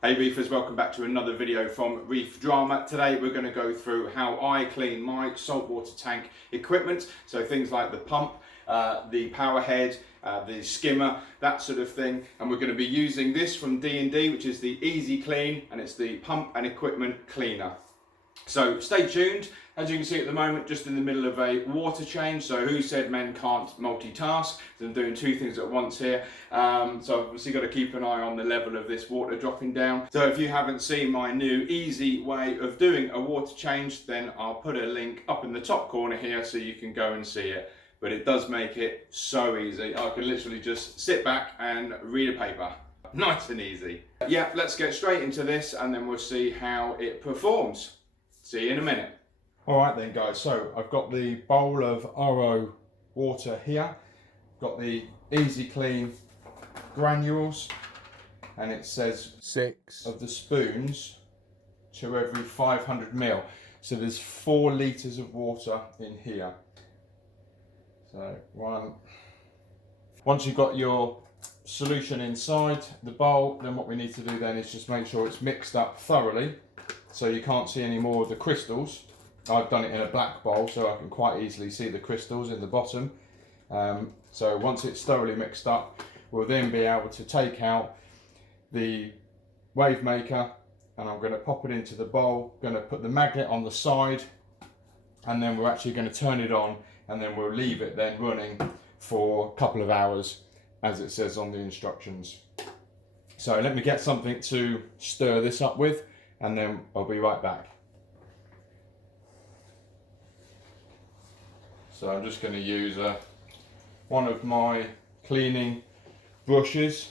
Hey Reefers, welcome back to another video from Reef Drama. Today we're going to go through how I clean my saltwater tank equipment. So things like the pump, the power head, the skimmer, that sort of thing. And we're going to be using this from D&D, which is the EzeClean, and it's the pump and equipment cleaner. So stay tuned. As you can see at the moment, just in the middle of a water change. So who said men can't multitask? So I'm doing two things at once here. So obviously got to keep an eye on the level of this water dropping down. So if you haven't seen my new easy way of doing a water change, then I'll put a link up in the top corner here so you can go and see it. But it does make it so easy. I can literally just sit back and read a paper. Nice and easy. Yeah, let's get straight into this and then we'll see how it performs. See you in a minute. Alright then guys, so I've got the bowl of RO water here. Got the EzeClean granules, and it says 6 of the spoons to every 500 ml. So there's 4 litres of water in here. So once you've got your solution inside the bowl, then what we need to do then is just make sure it's mixed up thoroughly so you can't see any more of the crystals. I've done it in a black bowl so I can quite easily see the crystals in the bottom. So once it's thoroughly mixed up, we'll then be able to take out the wavemaker, and I'm going to pop it into the bowl, going to put the magnet on the side, and then we're actually going to turn it on, and then we'll leave it then running for a couple of hours as it says on the instructions. So let me get something to stir this up with, and then I'll be right back. So I'm just going to use one of my cleaning brushes.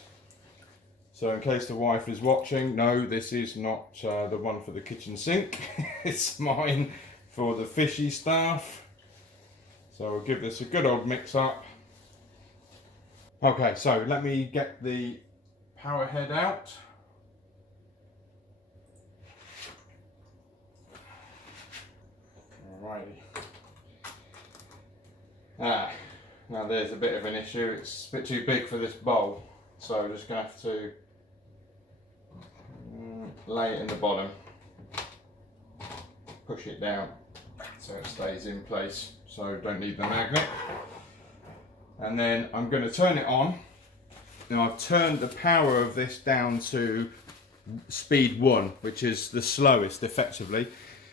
So in case the wife is watching, no, this is not the one for the kitchen sink. It's mine for the fishy stuff. So we'll give this a good old mix up. Okay, so let me get the power head out. Alrighty. Now there's a bit of an issue. It's a bit too big for this bowl, so I'm just going to have to lay it in the bottom, push it down so it stays in place, so don't need the magnet. And then I'm going to turn it on. Now I've turned the power of this down to speed 1, which is the slowest effectively.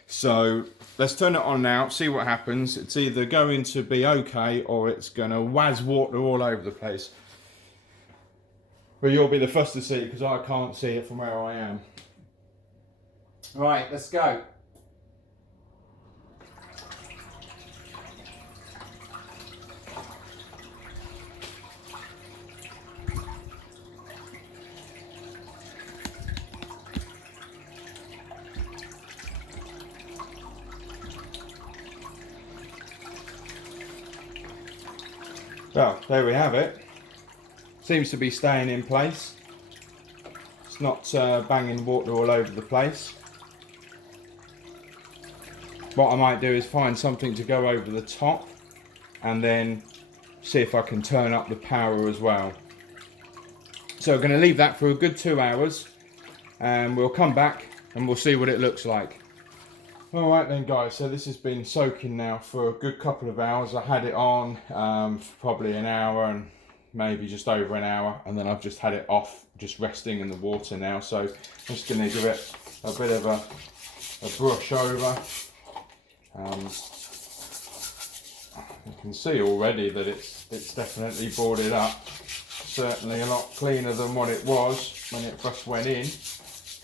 So let's turn it on now, see what happens. It's either going to be okay or it's going to waz water all over the place. But you'll be the first to see it because I can't see it from where I am. Right, let's go. Well, there we have it. Seems to be staying in place. It's not banging water all over the place. What I might do is find something to go over the top and then see if I can turn up the power as well. So we're going to leave that for a good 2 hours and we'll come back and we'll see what it looks like. Alright then guys, so this has been soaking now for a good couple of hours. I had it on for probably an hour and maybe just over an hour, and then I've just had it off, just resting in the water now. So I'm just going to give it a bit of a brush over. You can see already that it's definitely boarded up. Certainly a lot cleaner than what it was when it first went in.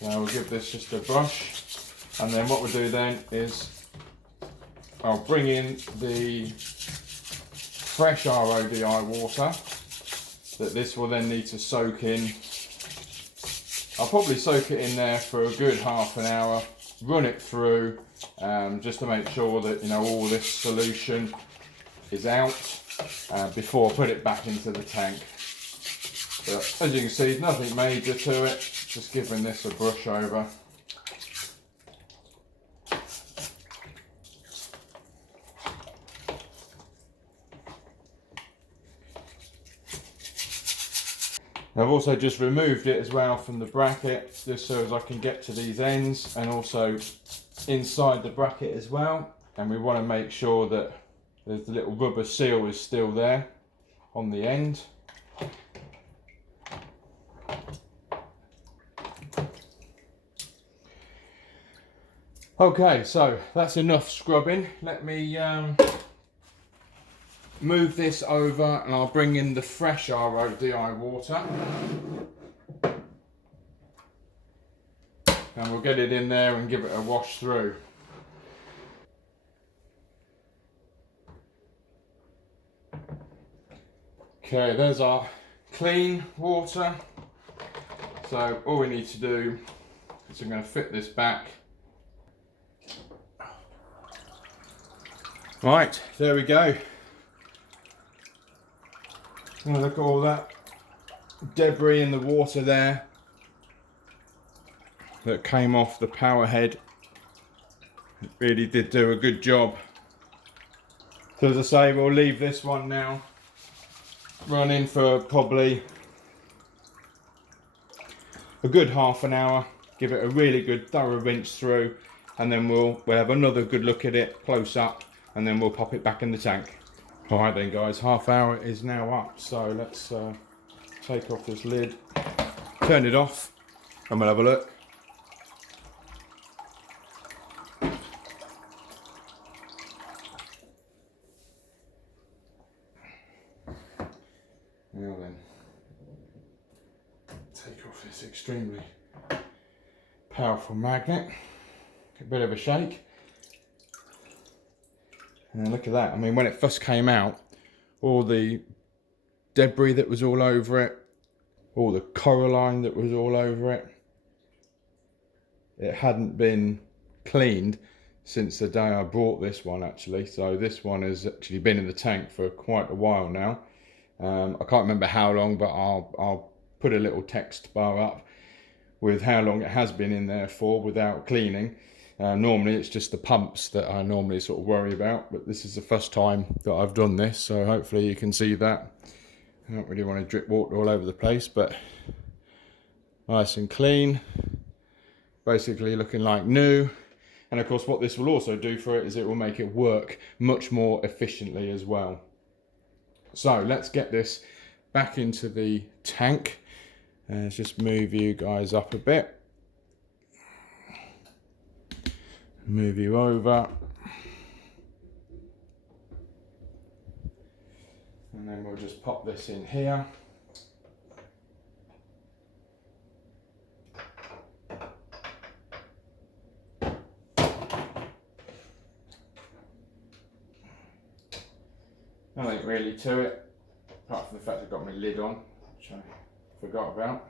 Now we'll give this just a brush. And then what we'll do then is I'll bring in the fresh RODI water that this will then need to soak in. I'll probably soak it in there for a good half an hour, run it through just to make sure that all this solution is out before I put it back into the tank. But as you can see, nothing major to it, just giving this a brush over. I've also just removed it as well from the bracket, just so as I can get to these ends, and also inside the bracket as well. And we want to make sure that the little rubber seal is still there on the end. Okay, so that's enough scrubbing. Let me move this over and I'll bring in the fresh RODI water. And we'll get it in there and give it a wash through. Okay, there's our clean water. So all we need to do is I'm going to fit this back. Right, there we go. Oh, look at all that debris in the water there that came off the power head. It really did do a good job. So as I say, we'll leave this one now running for probably a good half an hour. Give it a really good thorough rinse through, and then we'll have another good look at it close up, and then we'll pop it back in the tank. All right then guys, half hour is now up, so let's take off this lid, turn it off, and we'll have a look. Now then, take off this extremely powerful magnet, a bit of a shake. And look at that. I mean, when it first came out, all the debris that was all over it, all the coralline that was all over it, it hadn't been cleaned since the day I bought this one actually. So this one has actually been in the tank for quite a while now. I can't remember how long, but I'll put a little text bar up with how long it has been in there for without cleaning. Normally it's just the pumps that I normally sort of worry about, but this is the first time that I've done this, so hopefully you can see that. I don't really want to drip water all over the place, but nice and clean, basically looking like new. And of course what this will also do for it is it will make it work much more efficiently as well. So let's get this back into the tank. Let's just move you guys up a bit. Move you over. And then we'll just pop this in here. Nothing really to it, apart from the fact I've got my lid on, which I forgot about.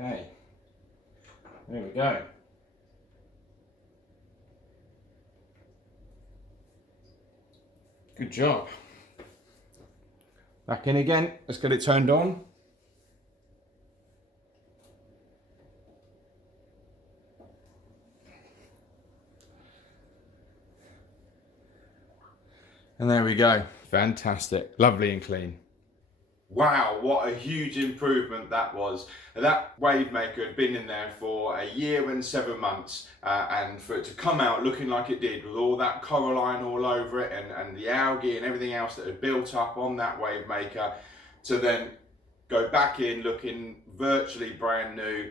Okay, there we go. Good job. Back in again, let's get it turned on. And there we go. Fantastic, lovely and clean. Wow, what a huge improvement that was. That wavemaker had been in there for 1 year and 7 months, and for it to come out looking like it did with all that coralline all over it and the algae and everything else that had built up on that wavemaker, to then go back in looking virtually brand new.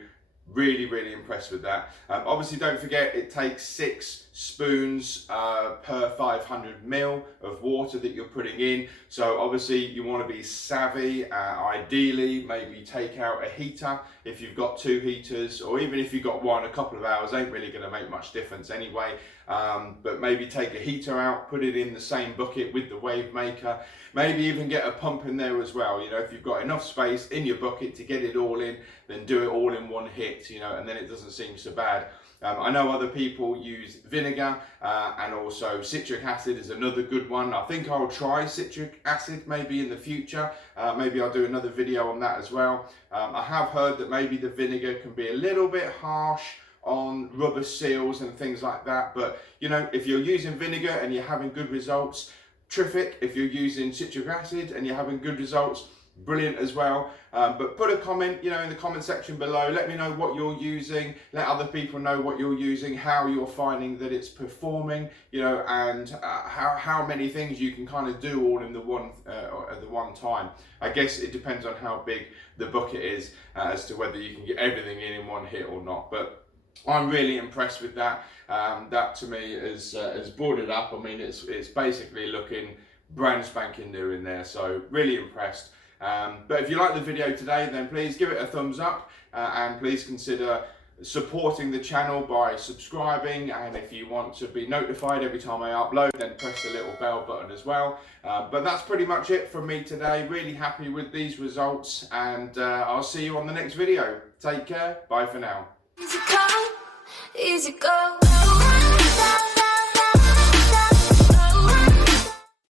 Really, really impressed with that. Obviously, don't forget it takes 6 spoons per 500 ml of water that you're putting in. So obviously you want to be savvy. Ideally, maybe take out a heater if you've got 2 heaters, or even if you've got one, a couple of hours ain't really going to make much difference anyway. But maybe take a heater out, put it in the same bucket with the wavemaker. Maybe even get a pump in there as well. You know, if you've got enough space in your bucket to get it all in, then do it all in one hit, you know, and then it doesn't seem so bad. I know other people use vinegar and also citric acid is another good one. I think I'll try citric acid maybe in the future. Maybe I'll do another video on that as well. I have heard that maybe the vinegar can be a little bit harsh on rubber seals and things like that, but you know, if you're using vinegar and you're having good results, terrific. If you're using citric acid and you're having good results, brilliant as well. But put a comment, you know, in the comment section below. Let me know what you're using. Let other people know what you're using, how you're finding that it's performing, you know, and how many things you can kind of do all in the one at the one time. I guess it depends on how big the bucket is as to whether you can get everything in one hit or not. But I'm really impressed with that. That to me is boarded up. I mean, it's basically looking brand spanking new in there. So really impressed. But if you like the video today, then please give it a thumbs up and please consider supporting the channel by subscribing. And if you want to be notified every time I upload, then press the little bell button as well. But that's pretty much it from me today. Really happy with these results, and I'll see you on the next video. Take care. Bye for now. Easy come, easy go.